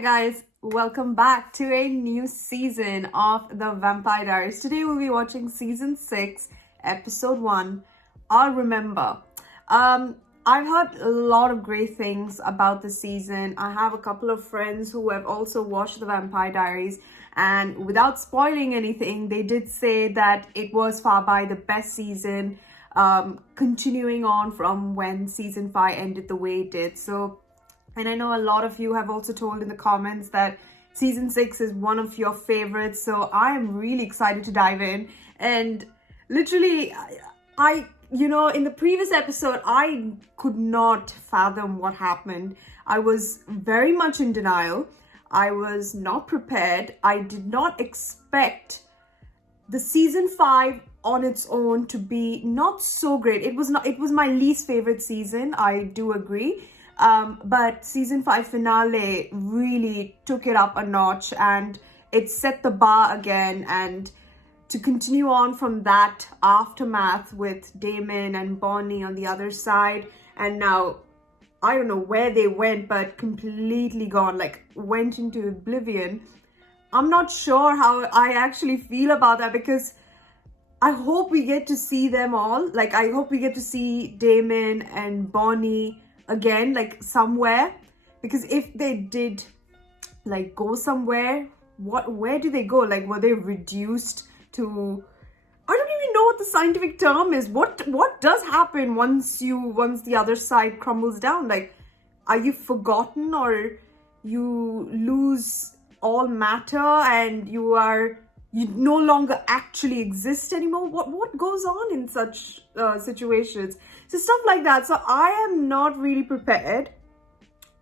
guys, welcome back to a new season of The Vampire Diaries. Today we'll be watching season 6, episode 1, I'll Remember. I've heard a lot of great things about the season. I have a couple of friends who have also watched The Vampire Diaries, and without spoiling anything, they did say that it was far by the best season, continuing on from when season 5 ended the way it did. And I know a lot of you have also told in the comments that season 6 is one of your favorites. So I am really excited to dive in. And literally, in the previous episode, I could not fathom what happened. I was very much in denial. I was not prepared. I did not expect the season 5 on its own to be not so great. It was my least favorite season. I do agree. But season 5 finale really took it up a notch and it set the bar again. And to continue on from that aftermath with Damon and Bonnie on the other side, and now I don't know where they went, but completely gone, like went into oblivion. I'm not sure how I actually feel about that, because I hope we get to see them all. Like, I hope we get to see Damon and Bonnie again, like somewhere, because if they did like go somewhere, where do they go? Like, were they reduced to, I don't even know what the scientific term is. What does happen once the other side crumbles down? Like, are you forgotten, or you lose all matter and you no longer actually exist anymore? What goes on in such situations? So stuff like that. So I am not really prepared.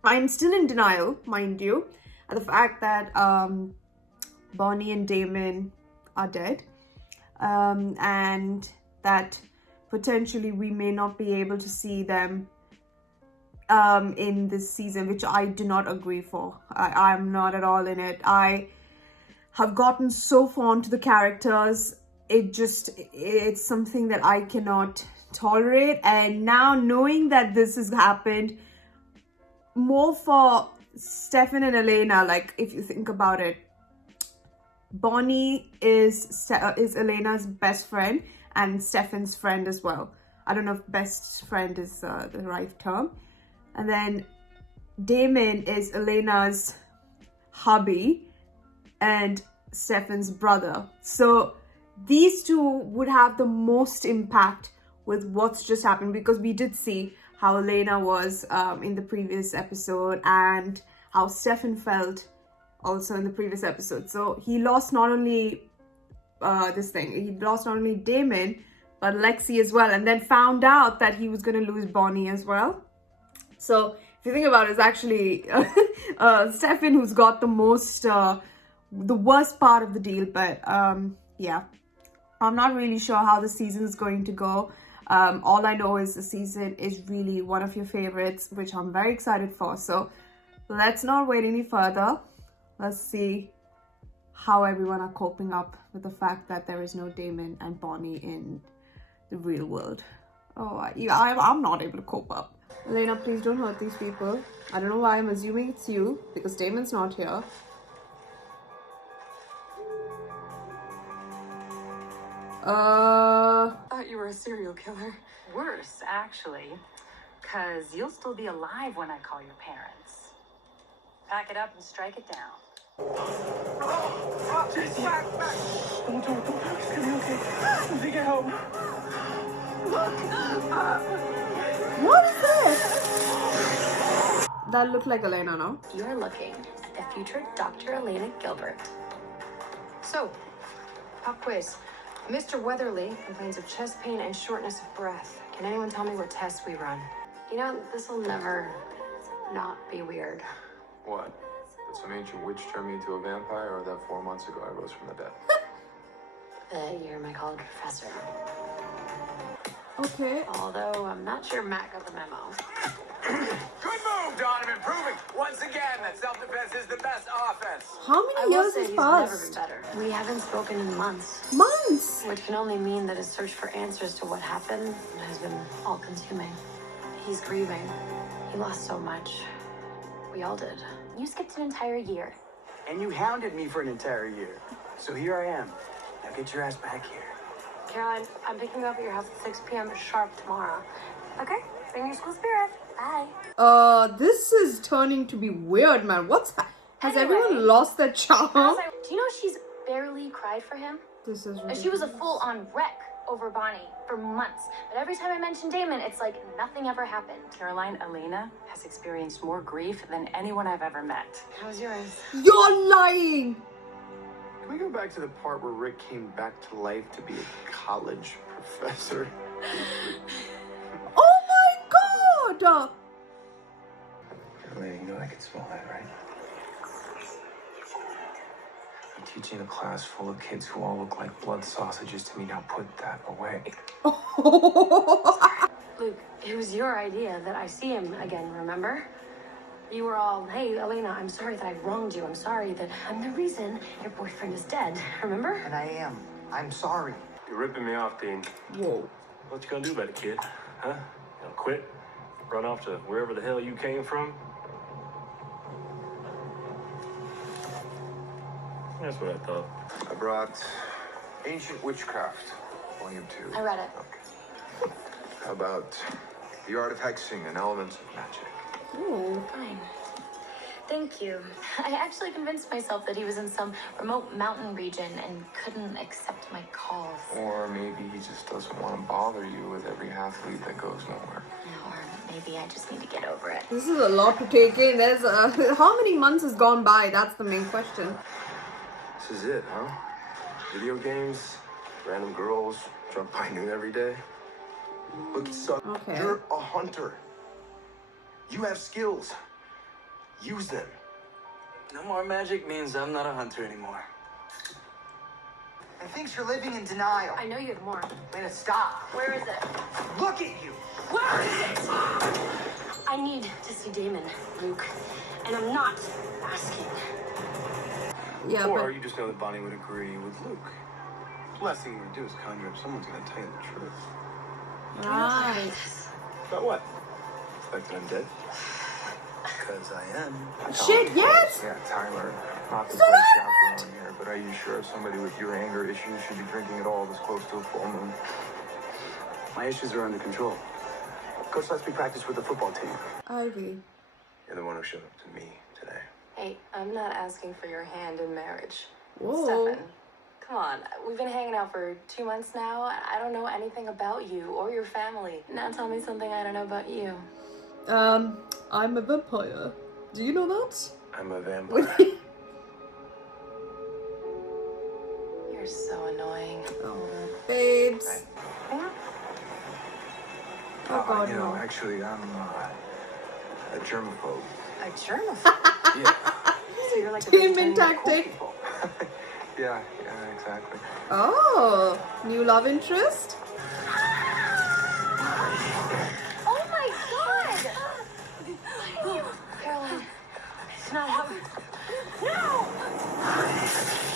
I'm still in denial, mind you, at the fact that Bonnie and Damon are dead, and that potentially we may not be able to see them in this season, which I do not agree for. I'm not at all in it. I have gotten so fond to the characters. It's something that I cannot tolerate. And now knowing that this has happened, more for Stefan and Elena, like if you think about it, Bonnie is Elena's best friend and Stefan's friend as well. I don't know if best friend is the right term. And then Damon is Elena's hubby and Stefan's brother. So these two would have the most impact with what's just happened, because we did see how Elena was in the previous episode and how Stefan felt also in the previous episode. So he lost not only he lost not only Damon but Lexi as well, and then found out that he was going to lose Bonnie as well. So if you think about it, it's actually Stefan who's got the worst part of the deal. But yeah, I'm not really sure how the season is going to go. All I know is the season is really one of your favorites, which I'm very excited for. So let's not wait any further. Let's see how everyone are coping up with the fact that there is no Damon and Bonnie in the real world. Oh, I'm not able to cope up. Elena, please don't hurt these people. I don't know why I'm assuming it's you, because Damon's not here. Thought you were a serial killer. Worse, actually, because you'll still be alive when I call your parents. Pack it up and strike it down. Jesse! Back! Don't. It's gonna be okay. We'll take it home. What is this? That looked like Elena, no? You're looking at the future Dr. Elena Gilbert. So, pop quiz. Mr. Weatherly complains of chest pain and shortness of breath. Can anyone tell me what tests we run? You know, this will never not be weird. What? Did some ancient witch turn me into a vampire, or that 4 months ago I rose from the dead? You're my college professor. Okay. Although I'm not sure Matt got the memo. Good move, Don. I'm improving. Once again, that self-defense is the best offense. How many years has He's passed? never been better. We haven't spoken in months. Months? Which can only mean that his search for answers to what happened has been all-consuming. He's grieving. He lost so much. We all did. You skipped an entire year. And you hounded me for an entire year. So here I am. Now get your ass back here. Caroline, I'm picking you up at your house at 6 p.m. sharp tomorrow. Okay? Bring your school spirit. Bye. This is turning to be weird, man. Has Anyway. everyone lost their charm? Do you know she's barely cried for him? This is And ridiculous. she was a full-on wreck over Bonnie for months. But every time I mention Damon, it's like nothing ever happened. Caroline, Elena has experienced more grief than anyone I've ever met. How's yours? You're lying! Can we go back to the part where Rick came back to life to be a college professor? Oh my god! Elena, you know I could smell that, right? I'm teaching a class full of kids who all look like blood sausages to me. Now put that away. Luke, it was your idea that I see him again, remember? You were all, hey, Elena, I'm sorry that I wronged you. I'm sorry that I'm the reason your boyfriend is dead, remember? And I am. I'm sorry. You're ripping me off, Dean. Whoa. What you gonna do about it, kid? Huh? You gonna quit? Run off to wherever the hell you came from? That's what I thought. I brought Ancient Witchcraft, Volume 2. I read it. Okay. How about The Art of Hexing and Elements of Magic? Ooh. Fine. Thank you. I actually convinced myself that he was in some remote mountain region and couldn't accept my calls. Or maybe he just doesn't want to bother you with every half-lead that goes nowhere. Or maybe I just need to get over it. This is a lot to take in. How many months has gone by? That's the main question. This is it, huh? Video games, random girls, drunk by noon every day. Look, son, Okay. you're a hunter. You have skills. Use them. No more magic means I'm not a hunter anymore. And thinks you're living in denial. I know you have more. Elena, stop. Where is it? Look at you. Where is it? I need to see Damon, Luke. And I'm not asking. Yeah, Or but you just know that Bonnie would agree with Luke. The last thing you would do is conjure up someone's gonna tell you the truth. right. About what? The fact that I'm dead? Because I am. Shit, yes! Yeah, Tyler. Not to So play that- chaperone here, but are you sure somebody with your anger issues should be drinking at all this close to a full moon? My issues are under control. Coach lets me practice with the football team. Ivy. You're the one who showed up to me today. Hey, I'm not asking for your hand in marriage. Whoa. Stefan, come on. We've been hanging out for 2 months now. I don't know anything about you or your family. Now tell me something I don't know about you. I'm a vampire. Do you know that? I'm a vampire. You're so annoying. Oh, babes. Oh god, You know, no. actually, I'm a germaphobe. A germaphobe? Yeah. So you're like Demon tactic. Yeah, exactly. Oh, new love interest? Oh my god! Caroline, it's not how...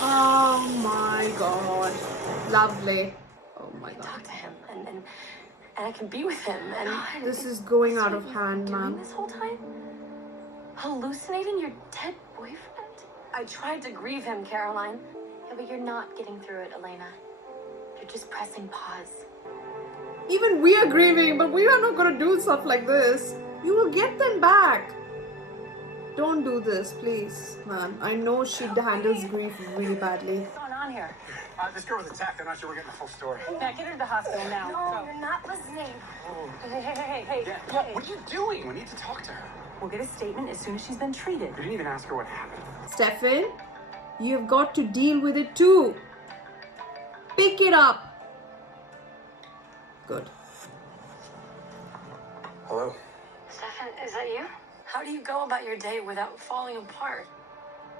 Oh my god. Lovely. Oh my god. Talk to him, and I can be with him, and... This is going out of hand, Doing man. this whole time? Hallucinating your dead boyfriend? I tried to grieve him, Caroline. Yeah, but you're not getting through it, Elena. You're just pressing pause. Even we are grieving, but we are not gonna do stuff like this. You will get them back. Don't do this, please, man. I know she handles grief really badly. What's going on here? This girl was attacked. I'm not sure we're getting the full story. Yeah, get her to the hospital now. No, you're not listening. Hey. What are you doing? We need to talk to her. We'll get a statement as soon as she's been treated. You didn't even ask her what happened. Stefan, you've got to deal with it too. Pick it up. Good. Hello? Stefan, is that you? How do you go about your day without falling apart?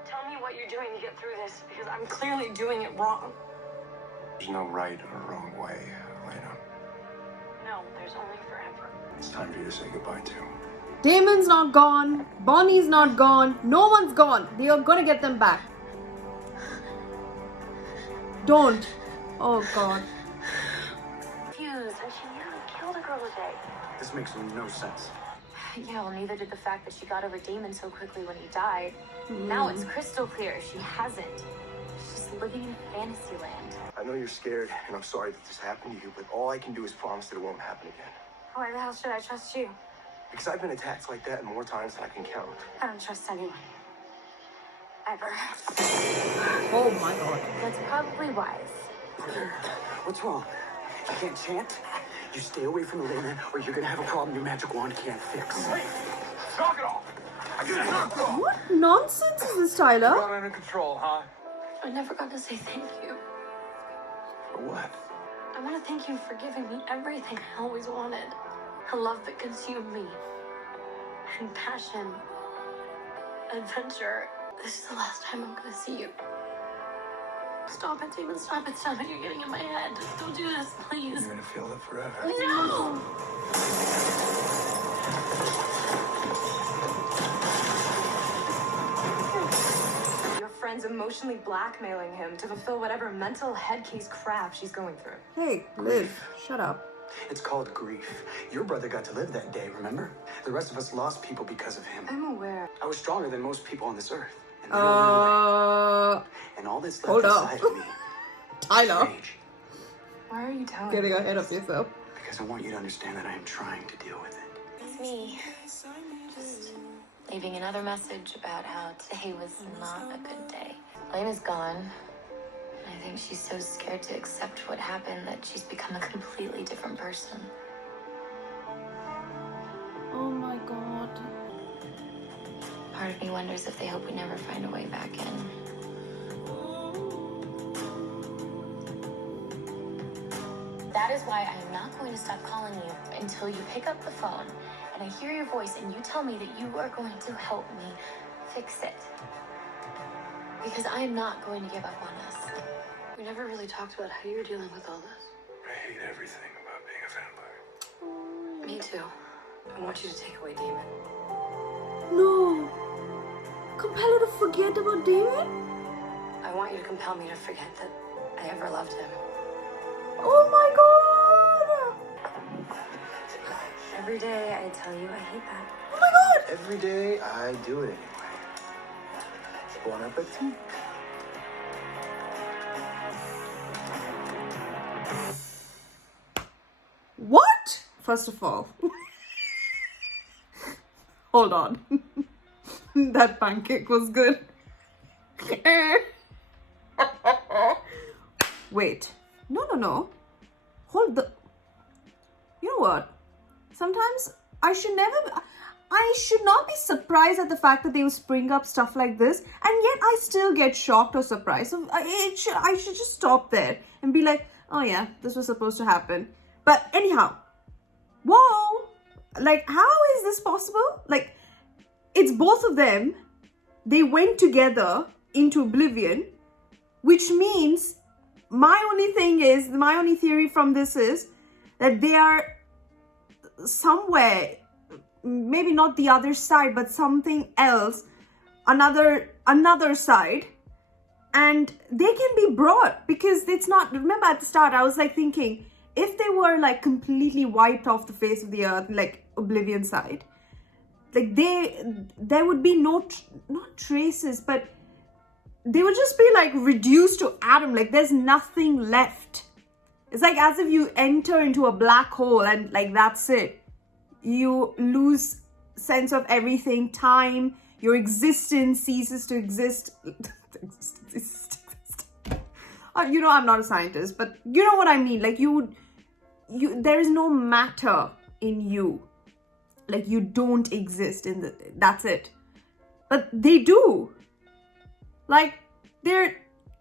Tell me what you're doing to get through this, because I'm clearly doing it wrong. There's no right or wrong way, Elena. No, there's only forever. It's time for you to say goodbye to. Damon's not gone. Bonnie's not gone. No one's gone. They are gonna get them back. Don't. Oh god. Confused, and she nearly killed a girl today. This makes no sense. Yeah, well, neither did the fact that she got over Damon so quickly when he died. Now it's crystal clear she hasn't. She's just living in fantasy land. I know you're scared, and I'm sorry that this happened to you, but all I can do is promise that it won't happen again. Why the hell should I trust you? Because I've been attacked like that more times than I can count. I don't trust anyone. Ever. Oh my god. That's probably wise. What's wrong? You can't chant? You stay away from Elena, or you're gonna have a problem your magic wand can't fix. Hey, knock it off! I get it knocked off! What nonsense is this, Tyler? Got under control, huh? I never got to say thank you. For what? I want to thank you for giving me everything I always wanted. A love that consumed me. And passion. Adventure. This is the last time I'm gonna see you. Stop it, Damon. Stop it. Stop it. You're getting in my head. Don't do this, please. You're gonna feel it forever. No! Your friend's emotionally blackmailing him to fulfill whatever mental headcase crap she's going through. Hey, Liv, shut up. It's called grief. Your brother got to live that day, remember? The rest of us lost people because of him. I'm aware. I was stronger than most people on this earth. And they don't know it. And all that's left hold up. inside of me Tyler, is rage. Why are you telling getting me ahead this? of yourself. Because I want you to understand that I am trying to deal with it. It's me. Just leaving another message about how today was not a good day. Elena's gone. And I think she's so scared to accept what happened that she's become a completely different person. Oh my god. Part of me wonders if they hope we never find a way back in. That is why I am not going to stop calling you until you pick up the phone and I hear your voice and you tell me that you are going to help me fix it. Because I am not going to give up on us. We never really talked about how you're dealing with all this. I hate everything about being a vampire. Me too. I want you to take away Damon. No. Compel her to forget about Damon? I want you to compel me to forget that I ever loved him. Oh my god. Every day I tell you I hate that. Oh my god. Every day, I do it anyway. Bon appetit. What? First of all, hold on. That pancake was good. Wait. No. Hold the... You know what? Sometimes I should not be surprised at the fact that they will spring up stuff like this, and yet I still get shocked or surprised. So I should just stop there and be like, oh yeah, this was supposed to happen. But anyhow, whoa, like how is this possible? Like it's both of them. They went together into oblivion, which means my only theory from this is that they are somewhere, maybe not the other side, but something else, another side, and they can be brought because it's not, remember at the start I was like thinking, if they were like completely wiped off the face of the earth, like oblivion side, like there would be not traces, but they would just be like reduced to atom, like there's nothing left. It's like as if you enter into a black hole and like that's it. You lose sense of everything, time, your existence ceases to exist. You know, I'm not a scientist, but you know what I mean. Like there is no matter in you. Like you don't exist that's it. But they do. Like they're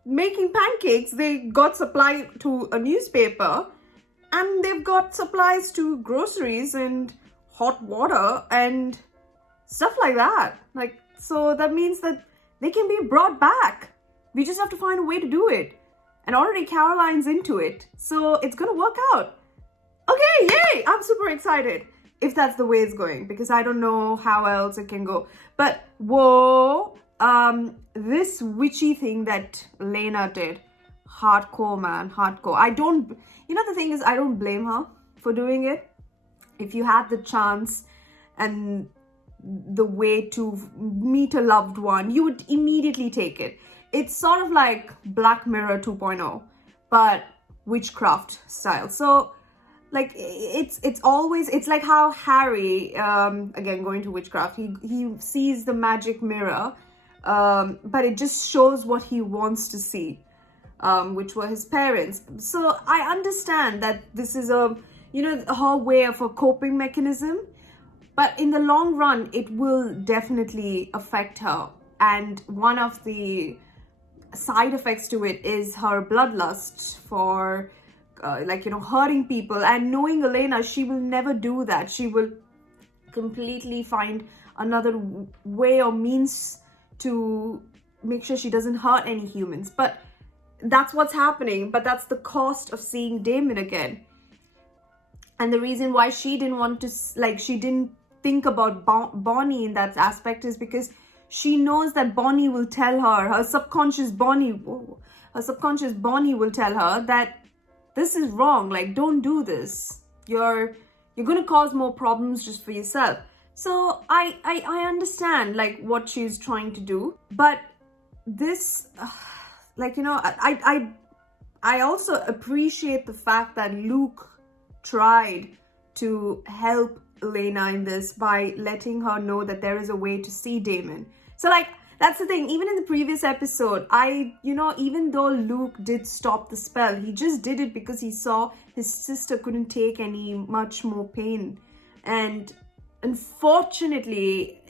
making pancakes. They got supply to a newspaper and they've got supplies to groceries and hot water and stuff like that. Like, so that means that they can be brought back. We just have to find a way to do it. And already Caroline's into it. So it's gonna work out. Okay, yay! I'm super excited if that's the way it's going, because I don't know how else it can go. But whoa, this witchy thing that Elena did, hardcore, man, hardcore. The thing is, I don't blame her for doing it. If you had the chance and the way to meet a loved one, you would immediately take it. It's sort of like Black Mirror 2.0, but witchcraft style. So like it's always, it's like how Harry, again going to witchcraft, he sees the magic mirror, but it just shows what he wants to see, which were his parents. So I understand that this is a, her way of a coping mechanism, but in the long run, it will definitely affect her. And one of the side effects to it is her bloodlust for hurting people. And knowing Elena, she will never do that. She will completely find another way or means to make sure she doesn't hurt any humans. But that's what's happening. But that's the cost of seeing Damon again. And the reason why she didn't want to, she didn't think about Bonnie in that aspect is because she knows that Bonnie will tell her, her subconscious Bonnie will tell her that this is wrong, like don't do this. You're gonna cause more problems just for yourself. So I understand like what she's trying to do, but this I also appreciate the fact that Luke tried to help Elena in this by letting her know that there is a way to see Damon. So like that's the thing, even in the previous episode, even though Luke did stop the spell, he just did it because he saw his sister couldn't take much more pain. And unfortunately,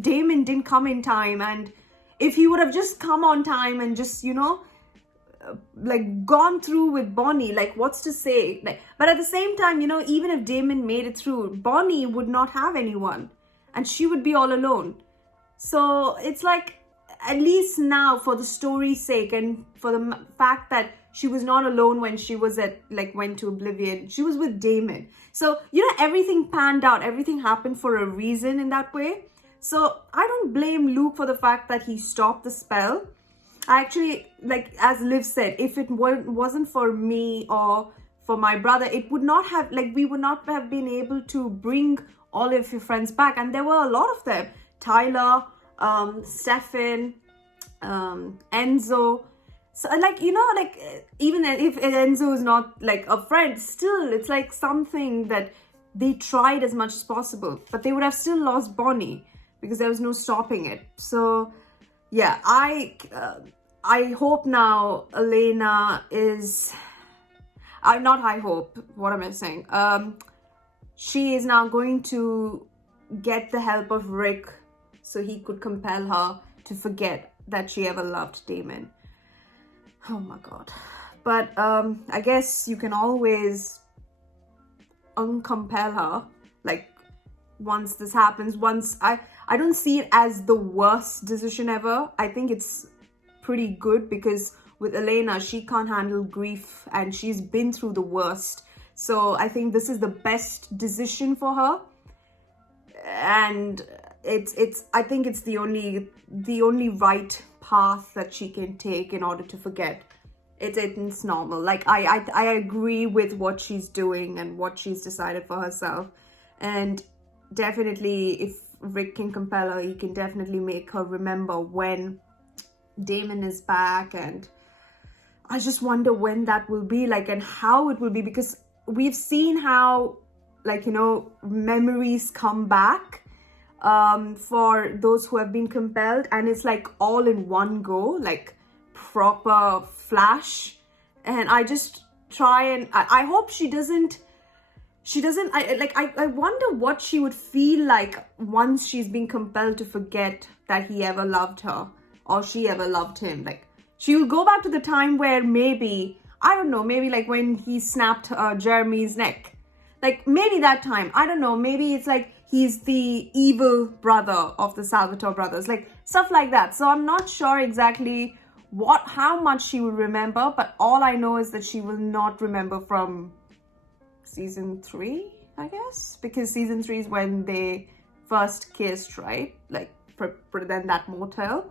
Damon didn't come in time. And if he would have just come on time and just, gone through with Bonnie, like what's to say? But at the same time, even if Damon made it through, Bonnie would not have anyone and she would be all alone. So it's like, at least now for the story's sake and for the fact that she was not alone when she was went to Oblivion, she was with Damon. So, everything panned out, everything happened for a reason in that way. So I don't blame Luke for the fact that he stopped the spell. I actually, as Liv said, if it wasn't for me or for my brother, it would not have, we would not have been able to bring all of your friends back. And there were a lot of them. Tyler, Stefan, Enzo. So even if Enzo is not a friend, still it's something that they tried as much as possible, but they would have still lost Bonnie because there was no stopping it. So yeah, I hope now Elena is, what am I saying? She is now going to get the help of Rick so he could compel her to forget that she ever loved Damon. Oh my God. But I guess you can always uncompel her, once this happens. I don't see it as the worst decision ever. I think it's pretty good because with Elena, she can't handle grief and she's been through the worst. So I think this is the best decision for her. And I think it's the only right path that she can take in order to forget. It's normal. I agree with what she's doing and what she's decided for herself. And definitely if Rick can compel her, he can definitely make her remember when Damon is back. And I just wonder when that will be and how it will be, because we've seen how memories come back for those who have been compelled, and it's all in one go, proper flash. And I just try and I hope she doesn't I wonder what she would feel like once she's been compelled to forget that he ever loved her or she ever loved him. She will go back to the time where maybe, I don't know, maybe when he snapped Jeremy's neck. Maybe that time, I don't know, maybe it's he's the evil brother of the Salvatore brothers, stuff like that. So I'm not sure exactly how much she will remember, but all I know is that she will not remember from season 3, I guess, because season 3 is when they first kissed, right? Then that motel.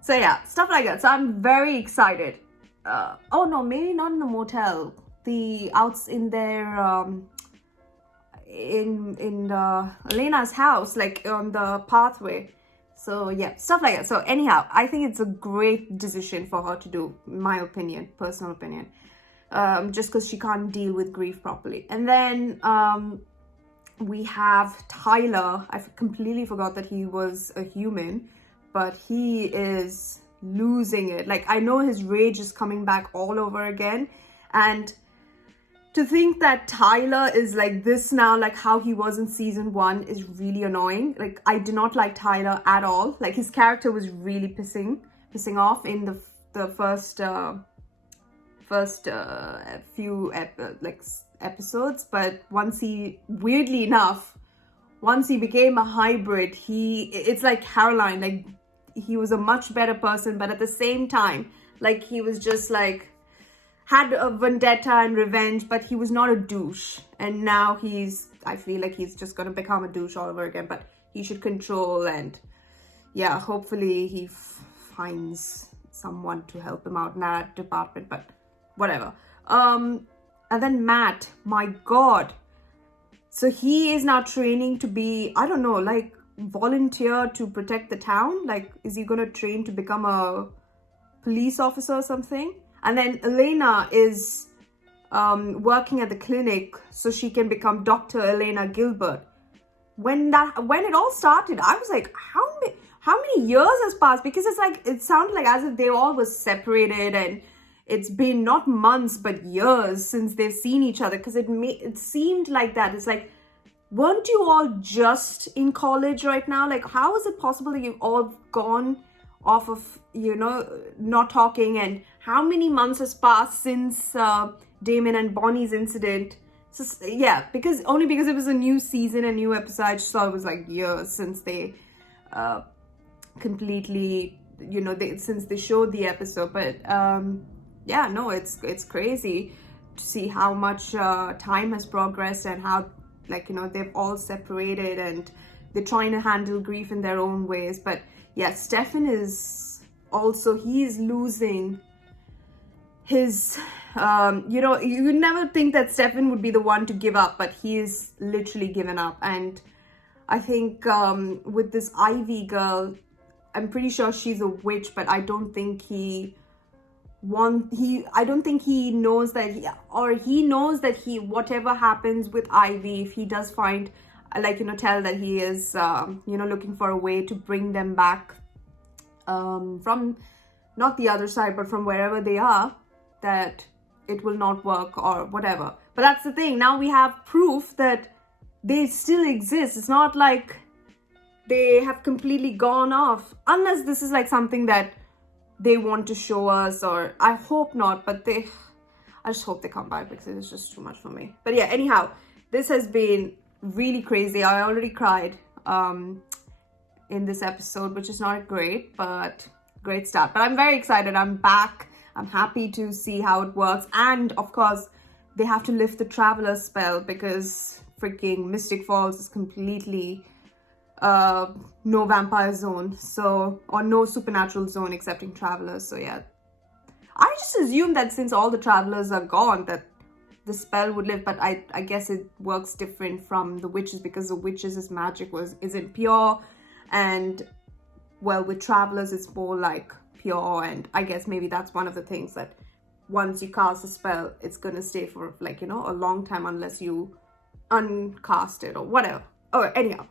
So yeah, stuff like that. So I'm very excited. Oh no, maybe not in the motel. The outs in their in Elena's house, like on the pathway. So yeah, stuff like that. So anyhow, I think it's a great decision for her to do, in my opinion, personal opinion. Just because she can't deal with grief properly. And then we have Tyler. I completely forgot that he was a human, but he is losing it. Like, I know his rage is coming back all over again, and to think that Tyler is like this now, like how he was in season 1, is really annoying. Like, I did not like Tyler at all. Like, his character was really pissing off in the first few episodes. But once he, weirdly enough, once he became a hybrid, it's like Caroline. Like, he was a much better person, but at the same time, like, he was just like, had a vendetta and revenge, but he was not a douche. And now I feel like he's just gonna become a douche all over again. But he should control, and yeah, hopefully he finds someone to help him out in that department, but whatever. And then Matt, my god, so he is now training to be, I don't know, like, volunteer to protect the town. Like, is he gonna train to become a police officer or something? And then Elena is working at the clinic so she can become Dr. Elena Gilbert. When it all started, I was like, how many years has passed? Because it's like, it sounded like as if they all were separated, and it's been not months but years since they've seen each other. Because it seemed like that. It's like, weren't you all just in college right now? Like, how is it possible that you've all gone off of, you know, not talking? And how many months has passed since Damon and Bonnie's incident? So yeah, because it was a new season, a new episode, I just thought it was like years since they completely, you know, since they showed the episode. But yeah, no, it's crazy to see how much time has progressed, and how, like, you know, they've all separated and they're trying to handle grief in their own ways. But yeah, Stefan is also, he's losing his, you know, you would never think that Stefan would be the one to give up, but he is literally given up. And I think with this Ivy girl, I'm pretty sure she's a witch, but I don't think he knows that he knows that whatever happens with Ivy, if he does find, like, you know, tell that he is, you know, looking for a way to bring them back from not the other side, but from wherever they are, that it will not work or whatever. But that's the thing. Now we have proof that they still exist. It's not like they have completely gone off, unless this is like something that they want to show us, or I hope not, but I just hope they come back, because it's just too much for me. But yeah, anyhow, this has been really crazy. I already cried in this episode, which is not great, but great start. But I'm very excited. I'm back. I'm happy to see how it works. And of course, they have to lift the Traveler spell, because freaking Mystic Falls is completely no vampire zone, so, or no supernatural zone excepting Travelers. So yeah, I just assumed that since all the Travelers are gone, that the spell would live, but I guess it works different from the witches, because the witches' magic isn't pure, and well, with Travelers it's more like pure. And I guess maybe that's one of the things, that once you cast a spell, it's gonna stay for, like, you know, a long time, unless you uncast it or whatever. Oh, anyhow,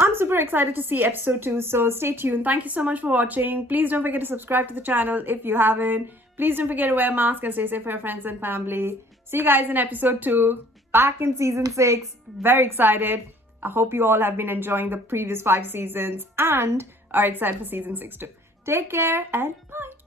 I'm super excited to see episode 2, so stay tuned. Thank you so much for watching. Please don't forget to subscribe to the channel if you haven't. Please don't forget to wear a mask and stay safe for your friends and family. See you guys in episode 2, back in season 6. Very excited. I hope you all have been enjoying the previous 5 seasons and are excited for season 6 too. Take care and bye.